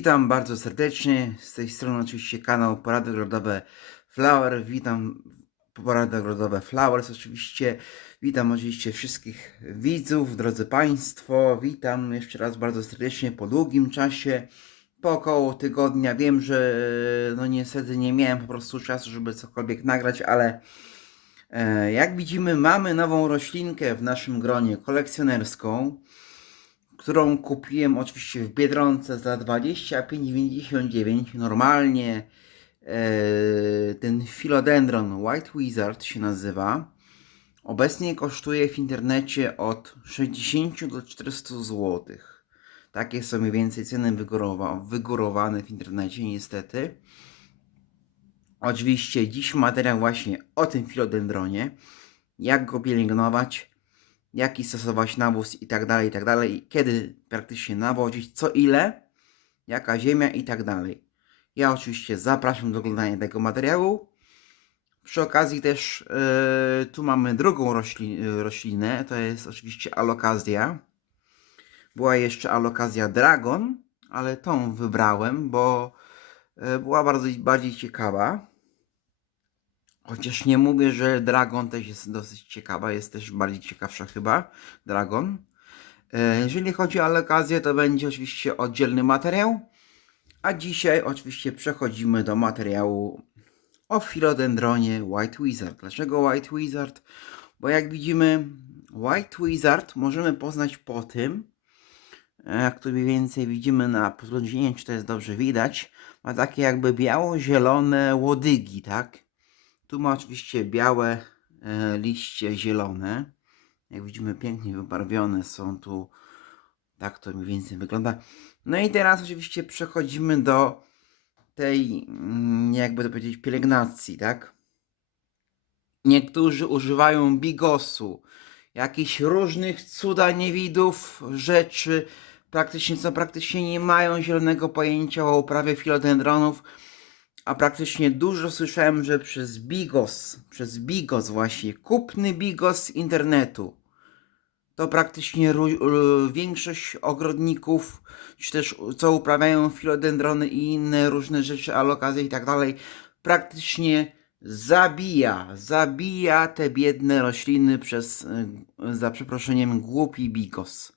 Witam bardzo serdecznie. Z tej strony oczywiście kanał Porady Ogrodowe Flower. Witam Porady Ogrodowe Flowers oczywiście. Witam oczywiście wszystkich widzów, drodzy Państwo. Witam jeszcze raz bardzo serdecznie po długim czasie. Po około tygodnia. Wiem, że no niestety nie miałem po prostu czasu, żeby cokolwiek nagrać, ale e, jak widzimy mamy nową roślinkę w naszym gronie kolekcjonerską którą kupiłem oczywiście w Biedronce za 25,99. Normalnie e, ten philodendron White Wizard się nazywa. Obecnie kosztuje w internecie od 60 do 400 zł. Takie są mniej więcej ceny wygórowa, wygórowane w internecie niestety. Oczywiście dziś materiał właśnie o tym philodendronie. Jak go pielęgnować, jaki stosować nawóz i tak dalej, i tak dalej, kiedy praktycznie nawozić, co ile, jaka ziemia i tak dalej. Ja oczywiście zapraszam do oglądania tego materiału. Przy okazji też yy, tu mamy drugą rośli, yy, roślinę, to jest oczywiście alokazja. Była jeszcze alokazja dragon, ale tą wybrałem, bo yy, była bardzo bardziej ciekawa. Chociaż nie mówię, że Dragon też jest dosyć ciekawa, jest też bardziej ciekawsza chyba. Dragon. E, Jeżeli chodzi o okazję, to będzie oczywiście oddzielny materiał. A dzisiaj oczywiście przechodzimy do materiału o philodendronie White Wizard. Dlaczego White Wizard? Bo jak widzimy, White Wizard możemy poznać po tym, e, jak tu mniej więcej widzimy na podglądzie, czy to jest dobrze widać, ma takie jakby biało-zielone łodygi, tak? Tu ma oczywiście białe e, liście zielone. Jak widzimy, pięknie wybarwione są tu. Tak to mniej więcej wygląda. No i teraz oczywiście przechodzimy do tej, mm, jakby to powiedzieć, pielęgnacji, tak? Niektórzy używają bigosu, jakichś różnych cuda niewidów, rzeczy, praktycznie co praktycznie nie mają zielonego pojęcia o uprawie filodendronów a praktycznie dużo słyszałem, że przez Bigos, przez Bigos właśnie, kupny Bigos internetu, to praktycznie większość ogrodników, czy też co uprawiają filodendrony i inne różne rzeczy, alokacje i tak dalej, praktycznie zabija, zabija te biedne rośliny przez, y, za przeproszeniem, głupi Bigos.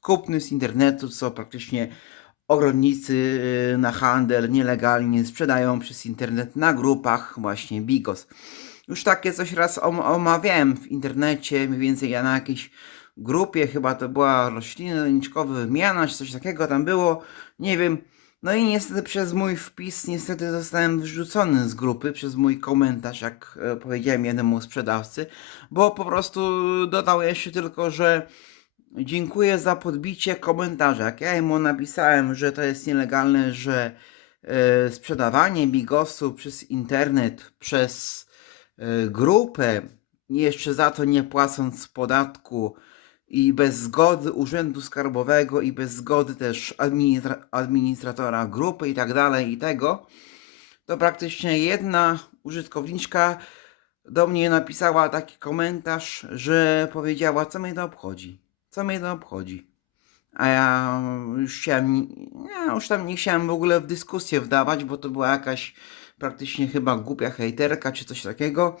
Kupny z internetu, co praktycznie ogrodnicy y, na handel nielegalnie sprzedają przez internet na grupach właśnie Bigos. Już takie coś raz om omawiałem w internecie, mniej więcej ja na jakiejś grupie, chyba to była roślinniczowa wymiana, czy coś takiego tam było, nie wiem. No i niestety przez mój wpis, niestety zostałem wyrzucony z grupy, przez mój komentarz, jak e, powiedziałem jednemu sprzedawcy, bo po prostu dodał jeszcze tylko, że Dziękuję za podbicie komentarza. Jak ja mu napisałem, że to jest nielegalne, że e, sprzedawanie bigosu przez internet, przez e, grupę, jeszcze za to nie płacąc podatku i bez zgody Urzędu Skarbowego i bez zgody też administra- administratora grupy i tak dalej i tego, to praktycznie jedna użytkowniczka do mnie napisała taki komentarz, że powiedziała, co mnie to obchodzi co mnie to obchodzi? A ja już chciałem, ja już tam nie chciałem w ogóle w dyskusję wdawać, bo to była jakaś praktycznie chyba głupia hejterka czy coś takiego,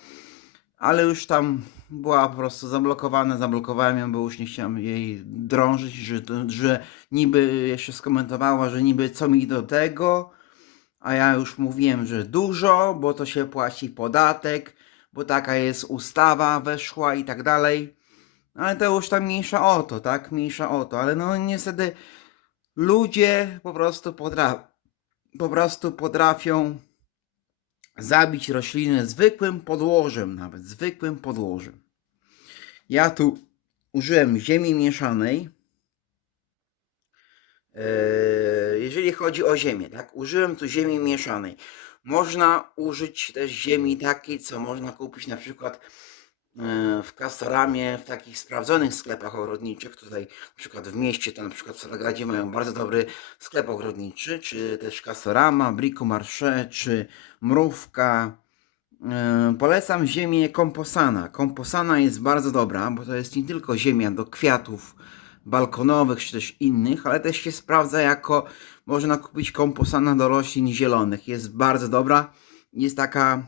ale już tam była po prostu zablokowana, zablokowałem ją, bo już nie chciałem jej drążyć, że, że niby jeszcze skomentowała, że niby co mi do tego, a ja już mówiłem, że dużo, bo to się płaci podatek, bo taka jest ustawa weszła i tak dalej. Ale to już tam mniejsza o to, tak? Mniejsza o to, ale no niestety ludzie po prostu potrafią, po prostu potrafią zabić rośliny zwykłym podłożem, nawet zwykłym podłożem. Ja tu użyłem ziemi mieszanej. Eee, jeżeli chodzi o ziemię, tak? Użyłem tu ziemi mieszanej. Można użyć też ziemi takiej, co można kupić na przykład w Castoramie, w takich sprawdzonych sklepach ogrodniczych, tutaj na przykład w mieście, to na przykład w Salagradzie mają bardzo dobry sklep ogrodniczy, czy też Castorama, Brico Marché, czy Mrówka. E, polecam ziemię komposana. Komposana jest bardzo dobra, bo to jest nie tylko ziemia do kwiatów, balkonowych czy też innych, ale też się sprawdza jako można kupić komposana do roślin zielonych. Jest bardzo dobra. Jest taka,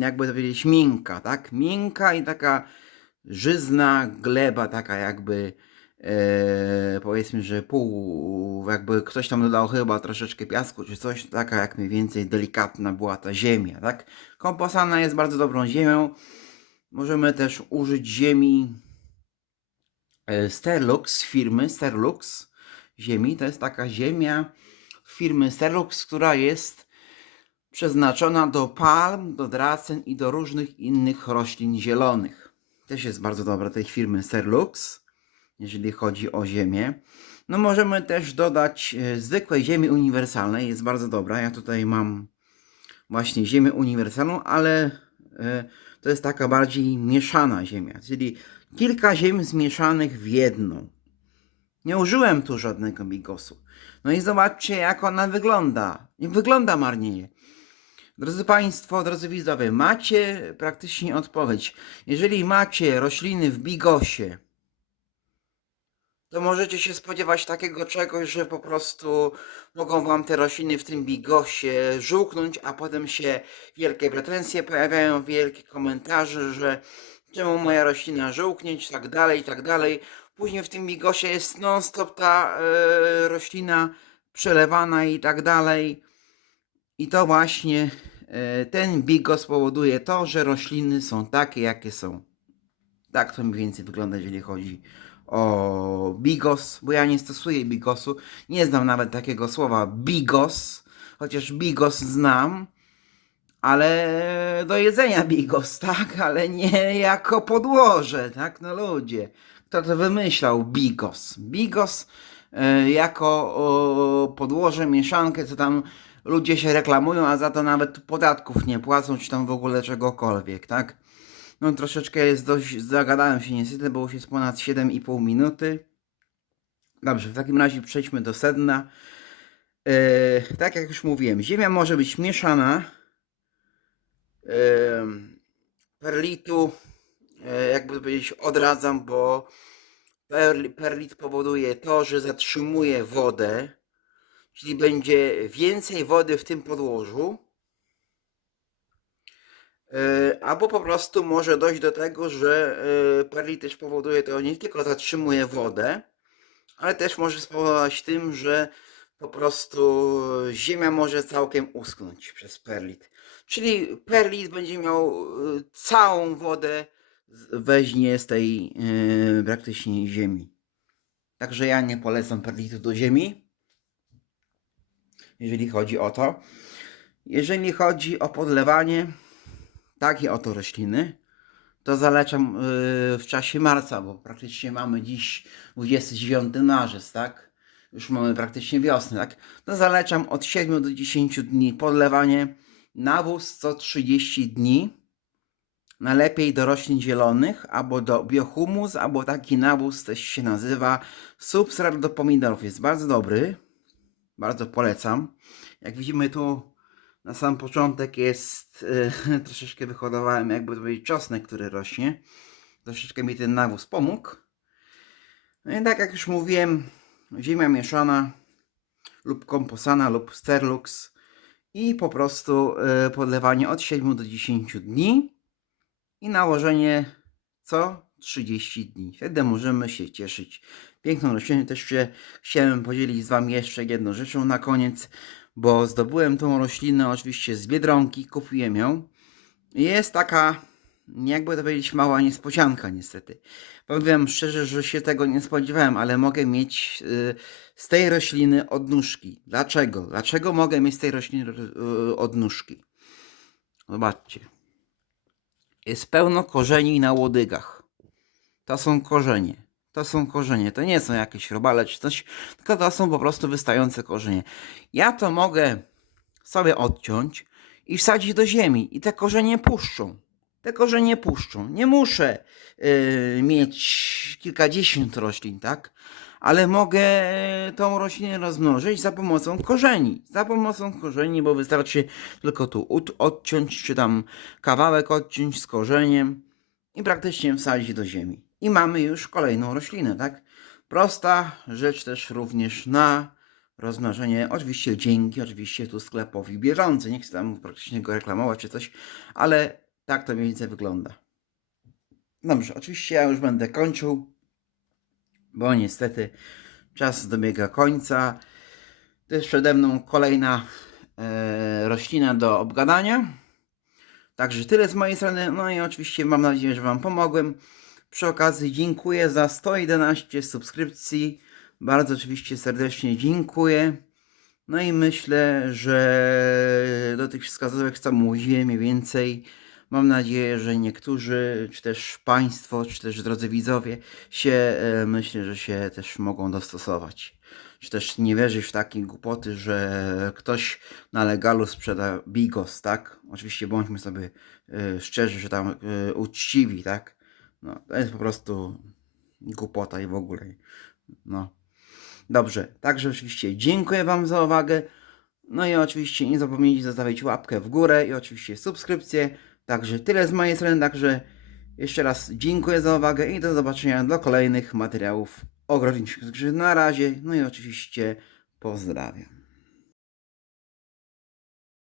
jakby to powiedzieć, miękka, tak? Miękka i taka żyzna gleba, taka jakby e, powiedzmy, że pół, jakby ktoś tam dodał chyba troszeczkę piasku czy coś, taka jak mniej więcej delikatna była ta ziemia, tak? Komposana jest bardzo dobrą ziemią. Możemy też użyć ziemi e, Sterlux firmy Sterlux ziemi. To jest taka ziemia firmy Sterlux, która jest przeznaczona do palm, do dracen i do różnych innych roślin zielonych. Też jest bardzo dobra tej firmy Sterlux, jeżeli chodzi o ziemię. No możemy też dodać e, zwykłej ziemi uniwersalnej, jest bardzo dobra. Ja tutaj mam właśnie ziemię uniwersalną, ale e, to jest taka bardziej mieszana ziemia, czyli kilka ziem zmieszanych w jedną. Nie użyłem tu żadnego bigosu. No i zobaczcie, jak ona wygląda. Nie wygląda marnie. Drodzy Państwo, drodzy widzowie, macie praktycznie odpowiedź. Jeżeli macie rośliny w bigosie, to możecie się spodziewać takiego czegoś, że po prostu mogą Wam te rośliny w tym bigosie żółknąć, a potem się wielkie pretensje pojawiają, wielkie komentarze, że czemu moja roślina żółknieć, tak dalej, tak dalej. Później w tym bigosie jest non-stop ta e, roślina przelewana i tak dalej. I to właśnie ten bigos powoduje to, że rośliny są takie, jakie są. Tak to mniej więcej wygląda, jeżeli chodzi o bigos, bo ja nie stosuję bigosu. Nie znam nawet takiego słowa bigos, chociaż bigos znam, ale do jedzenia bigos, tak? Ale nie jako podłoże, tak? No ludzie, kto to wymyślał bigos? Bigos e, jako o, podłoże, mieszankę, co tam ludzie się reklamują, a za to nawet podatków nie płacą, czy tam w ogóle czegokolwiek, tak? No troszeczkę jest dość, zagadałem się niestety, bo już jest ponad 7,5 minuty. Dobrze, w takim razie przejdźmy do sedna. E, tak jak już mówiłem, ziemia może być mieszana. E, perlitu, e, jakby powiedzieć, odradzam, bo perlit powoduje to, że zatrzymuje wodę, czyli będzie więcej wody w tym podłożu. E, Albo po prostu może dojść do tego, że e, perlit też powoduje to, nie tylko zatrzymuje wodę, ale też może spowodować tym, że po prostu ziemia może całkiem uschnąć przez perlit. Czyli perlit będzie miał e, całą wodę, weźmie z tej e, praktycznie ziemi. Także ja nie polecam perlitu do ziemi, jeżeli chodzi o to. Jeżeli chodzi o podlewanie, takie oto rośliny, to zalecam y, w czasie marca, bo praktycznie mamy dziś 29 marzec, tak? Już mamy praktycznie wiosnę, tak? To zalecam od 7 do 10 dni podlewanie. Nawóz co 30 dni. Najlepiej do roślin zielonych, albo do biohumus, albo taki nawóz też się nazywa. Substrat do pomidorów jest bardzo dobry. Bardzo polecam. Jak widzimy tu na sam początek jest e, troszeczkę wyhodowałem jakby to powiedzieć czosnek, który rośnie. Troszeczkę mi ten nawóz pomógł. No i tak jak już mówiłem, ziemia mieszana lub komposana lub sterlux i po prostu e, podlewanie od 7 do 10 dni i nałożenie co 30 dni. Wtedy możemy się cieszyć piękną rośliną. Też się chciałem podzielić z Wami jeszcze jedną rzeczą na koniec, bo zdobyłem tą roślinę oczywiście z Biedronki, kupiłem ją. Jest taka, jakby to powiedzieć, mała niespodzianka niestety. Powiem szczerze, że się tego nie spodziewałem, ale mogę mieć y, z tej rośliny odnóżki. Dlaczego? Dlaczego mogę mieć z tej rośliny y, odnóżki? Zobaczcie. Jest pełno korzeni na łodygach. To są korzenie. To są korzenie. To nie są jakieś robale czy coś, tylko to są po prostu wystające korzenie. Ja to mogę sobie odciąć i wsadzić do ziemi i te korzenie puszczą. Te korzenie puszczą. Nie muszę yy, mieć kilkadziesiąt roślin, tak? Ale mogę tą roślinę rozmnożyć za pomocą korzeni. Za pomocą korzeni, bo wystarczy tylko tu odciąć, czy tam kawałek odciąć z korzeniem i praktycznie wsadzić do ziemi. I mamy już kolejną roślinę, tak? Prosta rzecz też również na rozmnożenie. Oczywiście dzięki, oczywiście tu sklepowi bieżący. Nie chcę tam praktycznie go reklamować czy coś, ale tak to mniej więcej wygląda. Dobrze, oczywiście ja już będę kończył, bo niestety czas dobiega końca. To jest przede mną kolejna e, roślina do obgadania. Także tyle z mojej strony. No i oczywiście mam nadzieję, że Wam pomogłem. Przy okazji dziękuję za 111 subskrypcji. Bardzo oczywiście serdecznie dziękuję. No i myślę, że do tych wskazówek, co mówiłem, mniej więcej mam nadzieję, że niektórzy, czy też Państwo, czy też drodzy widzowie, się e, myślę, że się też mogą dostosować. Czy też nie wierzyć w takie głupoty, że ktoś na legalu sprzeda bigos, tak? Oczywiście bądźmy sobie e, szczerzy, że tam e, uczciwi, tak? No, to jest po prostu głupota i w ogóle. No. Dobrze, także oczywiście dziękuję Wam za uwagę. No i oczywiście nie zapomnijcie zostawić łapkę w górę i oczywiście subskrypcję. Także tyle z mojej strony, także jeszcze raz dziękuję za uwagę i do zobaczenia do kolejnych materiałów ogrodniczych. Także na razie, no i oczywiście pozdrawiam.